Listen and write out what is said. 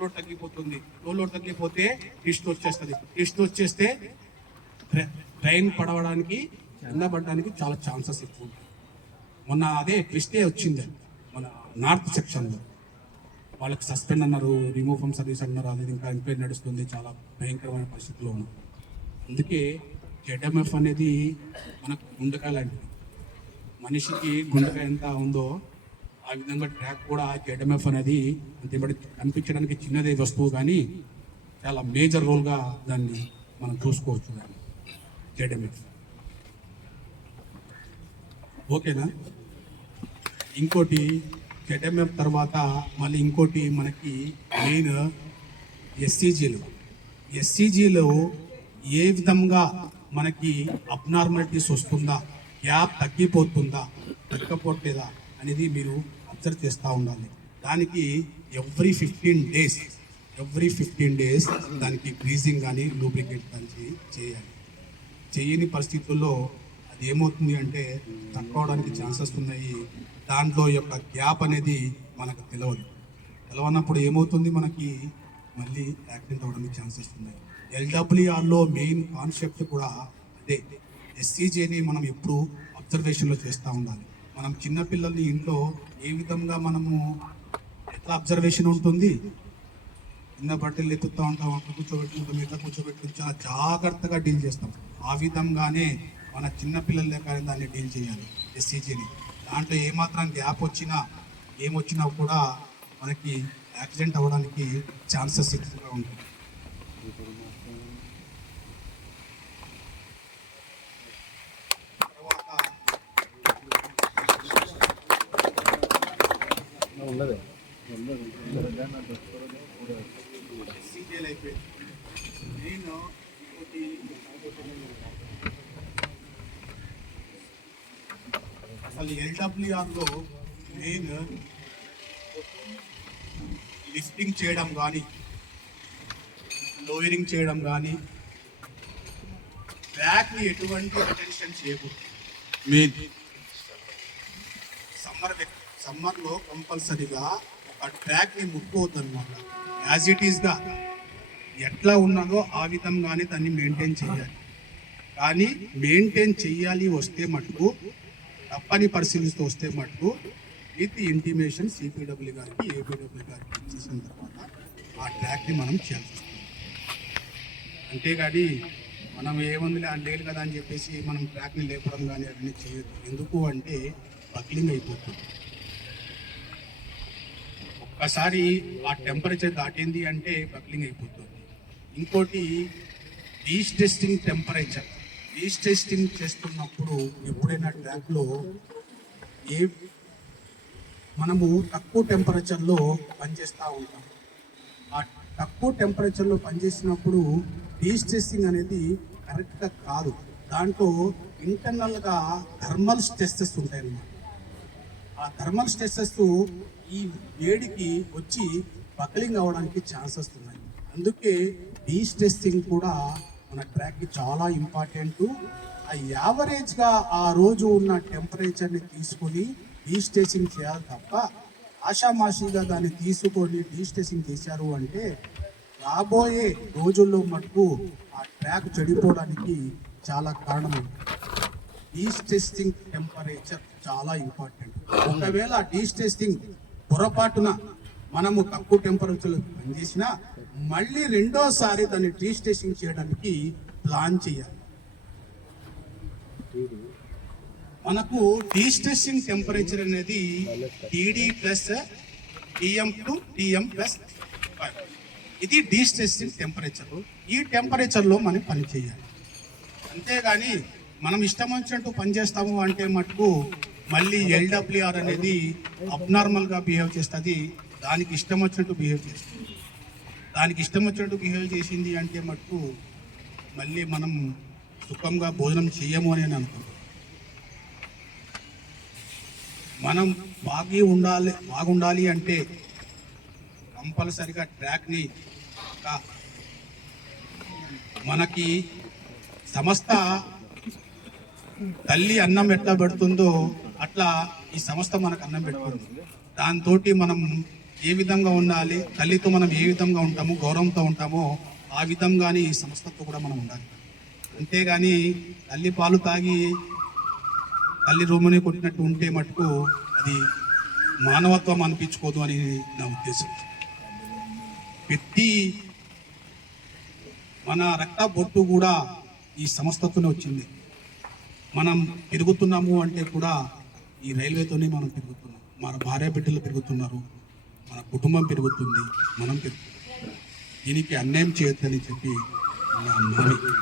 Load తగ్గిపోతుంది. Load తగ్గిపోతే twist వచ్చేస్తుంది. ట్విస్ట్ వచ్చేస్తే ట్రైన్ పడవడానికి కింద పడడానికి చాలా ఛాన్సెస్ ఎక్కువ ఉంటాయి. మొన్న అదే ట్విస్టే వచ్చింది మన నార్త్ సెక్షన్లో. వాళ్ళకి సస్పెండ్ అన్నారు, రిమూవ్ ఫ్రమ్ సర్వీస్ అన్నారు. అది ఇంకా ఎంక్వైరీ నడుస్తుంది. చాలా భయంకరమైన పరిస్థితిలో ఉంది. అందుకే జెడ్ఎంఎఫ్ అనేది మనకు గుండెకాయ లాంటిది. మనిషికి గుండెకాయ ఎంత ఉందో ఆ విధంగా ట్రాక్ కూడా జెడ్ఎంఎఫ్ అనేది అంతే కనిపించడానికి చిన్నదే వస్తువు, కానీ చాలా మేజర్ రోల్గా దాన్ని మనం చూసుకోవచ్చు. దాన్ని జెడ్ఎంఎఫ్ ఓకేనా. ఇంకోటి జెడ్ఎంఎఫ్ తర్వాత మళ్ళీ ఇంకోటి మనకి మెయిన్ ఎస్సీజీలో ఏ విధంగా మనకి అబ్నార్మాలిటీస్ వస్తుందా, గ్యాప్ తగ్గిపోతుందా తగ్గపోట్లేదా అనేది మీరు అబ్జర్వ్ చేస్తూ ఉండాలి. దానికి ఎవ్రీ 15 డేస్ దానికి గ్రీజింగ్ కానీ లూబ్రికేట్ కానీ చేయాలి. చేయని పరిస్థితుల్లో అది ఏమవుతుంది అంటే తక్కువడానికి ఛాన్సెస్ ఉన్నాయి. దాంట్లో యొక్క గ్యాప్ అనేది మనకు తెలవనప్పుడు ఏమవుతుంది, మనకి మళ్ళీ యాక్సిడెంట్ అవ్వడానికి ఛాన్సెస్ ఉన్నాయి. ఎల్డబ్ల్యూఆర్లో మెయిన్ కాన్సెప్ట్ కూడా అదే. ఎస్సీజేని మనం ఎప్పుడు అబ్జర్వేషన్లో చేస్తూ ఉండాలి. మనం చిన్నపిల్లల్ని ఇంట్లో ఏ విధంగా మనము ఎట్లా అబ్జర్వేషన్ ఉంటుంది, కింద బట్టలు ఎత్తుతూ ఉంటాం, అక్కడ కూర్చోబెట్టుకుంటాం, ఇట్లా కూర్చోబెట్టుకుని చాలా జాగ్రత్తగా డీల్ చేస్తాం. ఆ విధంగానే మన చిన్నపిల్లల లెక్క దాన్ని డీల్ చేయాలి ఎస్సీజీని. దాంట్లో ఏమాత్రం గ్యాప్ వచ్చినా ఏమొచ్చినా కూడా మనకి యాక్సిడెంట్ అవ్వడానికి ఛాన్సెస్ ఎక్కువగా ఉంటాయి. అసలు ఎల్డబ్ల్యూఆర్లో మెయిన్ లిఫ్టింగ్ చేయడం కానీ, లోయరింగ్ చేయడం కానీ, బ్యాక్ని ఎటువంటి అటెన్షన్ చేయకూడదు. మెయిన్ సమ్మర్లో కంపల్సరీగా ఒక ట్రాక్ని ముట్టుకోవద్దు అనమాట. యాజ్ ఇట్ ఈస్గా ఎట్లా ఉన్నదో ఆ విధంగానే దాన్ని మెయింటైన్ చేయాలి. కానీ మెయింటైన్ చెయ్యాలి వస్తే మటుకు, తప్పని పరిశీలిస్తూ వస్తే మటుకు విత్ ఇంటిమేషన్ సిపిడబ్ల్యూ గారికి, ఏపీడబ్ల్యూ గారికి ఇచ్చేసిన తర్వాత ఆ ట్రాక్ని మనం చేయాల్సి వస్తుంది. అంతేగాని మనం ఏముంది లేదు కదా అని చెప్పేసి మనం ట్రాక్ని లేపడం కానీ అవన్నీ చేయొద్దు. ఎందుకు అంటే బక్లింగ్ అయిపోతుంది. ఒక్కసారి ఆ టెంపరేచర్ దాటింది అంటే బక్లింగ్ అయిపోతుంది. ఇంకోటి డీస్టెస్టింగ్ టెంపరేచర్. డీస్టెస్టింగ్ చేస్తున్నప్పుడు ఎప్పుడైనా ట్రాక్లో మనము తక్కువ టెంపరేచర్లో పనిచేస్తూ ఉంటాం. ఆ తక్కువ టెంపరేచర్లో పనిచేసినప్పుడు డీస్టెస్టింగ్ అనేది కరెక్ట్గా కాదు. దాంట్లో ఇంటర్నల్గా థర్మల్ స్ట్రెస్సెస్ ఉంటాయి అన్నమాట. ఆ థర్మల్ స్ట్రెస్సెస్ ఈ వేడికి వచ్చి బక్లింగ్ అవ్వడానికి ఛాన్సెస్ ఉన్నాయి. అందుకే డీస్టెస్టింగ్ కూడా మన ట్రాక్కి చాలా ఇంపార్టెంట్. ఆ యావరేజ్గా ఆ రోజు ఉన్న టెంపరేచర్ని తీసుకొని డీస్టేసింగ్ చేయాలి తప్ప ఆషామాషిగా దాన్ని తీసుకొని డీస్టేసింగ్ చేశారు అంటే రాబోయే రోజుల్లో మటుకు ఆ ట్రాక్ చెడిపోవడానికి చాలా కారణం. డీస్టేస్టింగ్ టెంపరేచర్ చాలా ఇంపార్టెంట్. ఒకవేళ డీస్టేస్టింగ్ పొరపాటున మనము తక్కువ టెంపరేచర్లో పనిచేసినా మళ్ళీ రెండోసారి దాన్ని డీస్టేస్టింగ్ చేయడానికి ప్లాన్ చేయాలి. మనకు డీస్టేస్టింగ్ టెంపరేచర్ అనేది TD plus TM to TM plus 5. ఇది డీస్టేస్టింగ్ టెంపరేచర్. ఈ టెంపరేచర్లో మనం పని చేయాలి. అంతేగాని మనం ఇష్టం వచ్చినట్టు పనిచేస్తాము అంటే మటుకు మళ్ళీ ఎల్డబ్ల్యూఆర్ అనేది అబ్నార్మల్గా బిహేవ్ చేస్తుంది. దానికి ఇష్టం వచ్చినట్టు బిహేవ్ చేస్తుంది. దానికి ఇష్టం వచ్చినట్టు బిహేవ్ చేసింది అంటే మటుకు మళ్ళీ మనం సుఖంగా భోజనం చేయము అని అనుకుంటాం. మనం బాగుండాలి అంటే కంపల్సరిగా ట్రాక్ని మనకి సంస్థ తల్లి అన్నం ఎట్లా పెడుతుందో అట్లా ఈ సంస్థ మనకు అన్నం పెడుతుంది. దాంతో మనం ఏ విధంగా ఉండాలి, తల్లితో మనం ఏ విధంగా ఉంటామో, గౌరవంతో ఉంటామో ఆ విధంగానే ఈ సంస్థతో కూడా మనం ఉండాలి. అంతేగాని తల్లి పాలు తాగి తల్లి రొమ్ముని కొట్టినట్టు ఉంటే మటుకు అది మానవత్వం అనిపించుకోదు అని నా ఉద్దేశం. ప్రతి మన రక్త బొట్టు కూడా ఈ సంస్థతోనే వచ్చింది. మనం పెరుగుతున్నాము అంటే కూడా ఈ రైల్వేతోనే మనం పెరుగుతున్నాం. మన భార్య బిడ్డలు పెరుగుతున్నారు, మన కుటుంబం పెరుగుతుంది, మనం పెరుగుతున్నాం. దీనికి అన్యాయం చేయొద్దని చెప్పి నా మనవి.